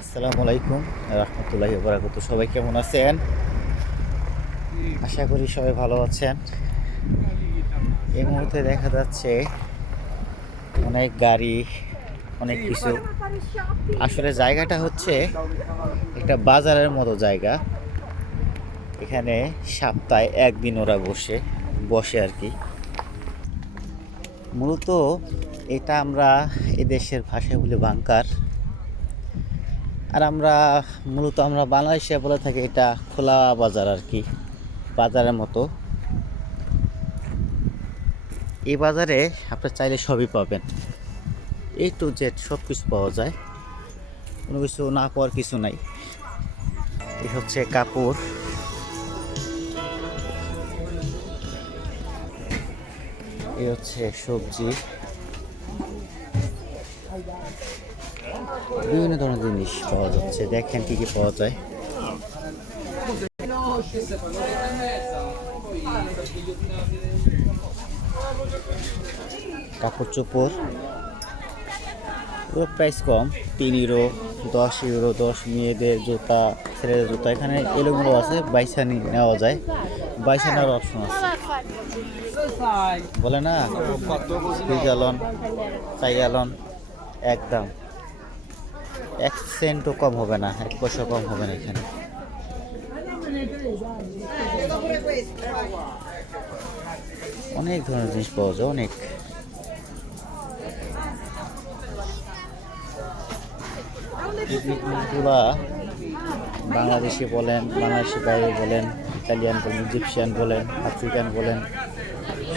আসসালামু আলাইকুম রহমতুল্লাহি ওয়া বারাকাতুহু। সবাই কেমন আছেন? আশা করি সবাই ভালো আছেন। এই মুহূর্তে দেখা যাচ্ছে অনেক গাড়ি, অনেক কিছু। আসলে জায়গাটা হচ্ছে একটা বাজারের মতো জায়গা। এখানে সপ্তাহে একদিন ওরা বসে বসে আর কি। মূলত এটা আমরা এদেশের ভাষায় বলি বাংকার। আর আমরা বাংলাদেশে বলে থাকি এটা খোলা বাজার আর কি, বাজারের মতো। এই বাজারে আপনার চাইলে সবই পাবেন, A to Z সব কিছু পাওয়া যায়, কোনো কিছু না পাওয়ার কিছু নাই। এই হচ্ছে কাপড়, এই হচ্ছে সবজি, বিভিন্ন ধরনের জিনিস পাওয়া যাচ্ছে। দেখেন কি কি পাওয়া যায়। কাপড় চোপড় এগুলো প্রাইস কম, 3 ইউরো, 10 ইউরো, 10। মেয়েদের জুতা, ছেলেদের জুতা এখানে এলোমেলো আছে, বাইসা নেওয়া যায়, বাইসা নেওয়ার অপশন আছে। বলে না 2 গ্যালন 4 গ্যালন একদম, 1 সেন্টও কম হবে না, 1 পয়সা কম হবে না এখানে। অনেক ধরনের জিনিস পাওয়া যায়, অনেক। পিকনিকগুলা বাংলাদেশি বলেন, বাংলাদেশের বাইরে বলেন, ইতালিয়ান বলেন, ইজিপশিয়ান বলেন, আফ্রিকান বলেন,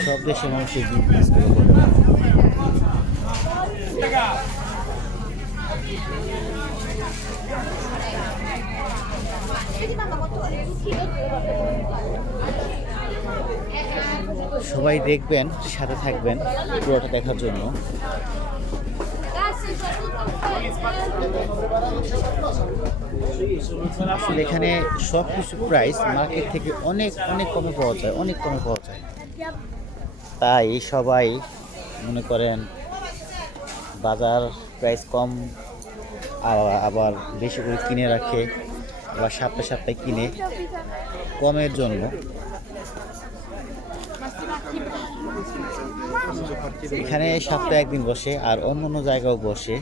সব দেশের মানুষের বিজনেসগুলো করে। সবাই দেখবেন, সাথে থাকবেন পুরোটা দেখার জন্য। আসলে এখানে সব কিছু প্রাইস মার্কেট থেকে অনেক অনেক কমে পাওয়া যায়, অনেক কমে পাওয়া যায়। তাই সবাই মনে করেন বাজার প্রাইস কম, আবার বেশি করে কিনে রাখে, আবার সপ্তাহে সপ্তাহে কিনে কমের জন্য। এখানে সপ্তাহে একদিন বসে, আর অন্য অন্য জায়গাও বসে।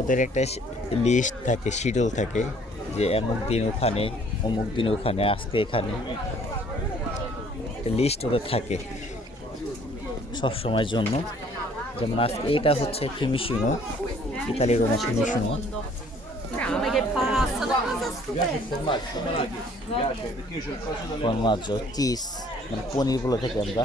ওদের একটা লিস্ট থাকে, শিডিউল থাকে, যে অমুক দিন ওখানে, অমুক দিন ওখানে, আজকে এখানে, একটা লিস্ট ওদের থাকে সব সময়ের জন্য। যেমন আজকে এটা হচ্ছে ফিমিশিনো, ইতালি রোমা ফিমিশিনো। ফরমাজ্জো চিজ, মানে পনির বলে থাকি আমরা।